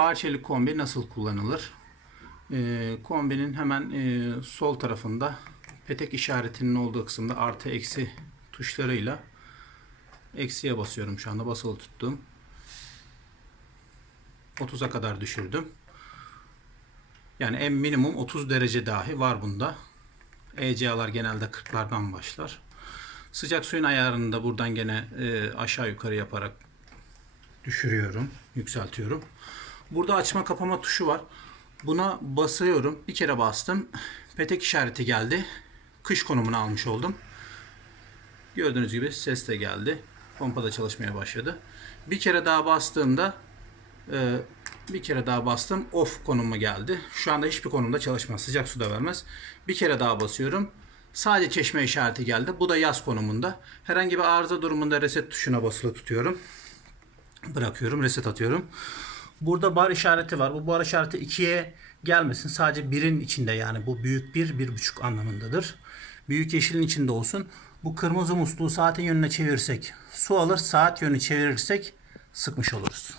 Arçelik kombi nasıl kullanılır? Ee, kombinin hemen e, sol tarafında petek işaretinin olduğu kısımda artı eksi tuşlarıyla eksiye basıyorum şu anda basılı tuttum. 30'a kadar düşürdüm. Yani en minimum 30 derece dahi var bunda. ECA'lar genelde 40'lardan başlar. Sıcak suyun ayarını da buradan gene e, aşağı yukarı yaparak düşürüyorum, yükseltiyorum. Burada açma kapama tuşu var. Buna basıyorum. Bir kere bastım. Petek işareti geldi. Kış konumunu almış oldum. Gördüğünüz gibi ses de geldi. Pompa da çalışmaya başladı. Bir kere daha bastığımda e, bir kere daha bastım. Off konumu geldi. Şu anda hiçbir konumda çalışmaz. Sıcak su da vermez. Bir kere daha basıyorum. Sadece çeşme işareti geldi. Bu da yaz konumunda. Herhangi bir arıza durumunda reset tuşuna basılı tutuyorum. Bırakıyorum. Reset atıyorum. Burada bar işareti var. Bu bar işareti 2'ye gelmesin. Sadece 1'in içinde yani bu büyük 1, 1.5 anlamındadır. Büyük yeşilin içinde olsun. Bu kırmızı musluğu saatin yönüne çevirirsek su alır. Saat yönü çevirirsek sıkmış oluruz.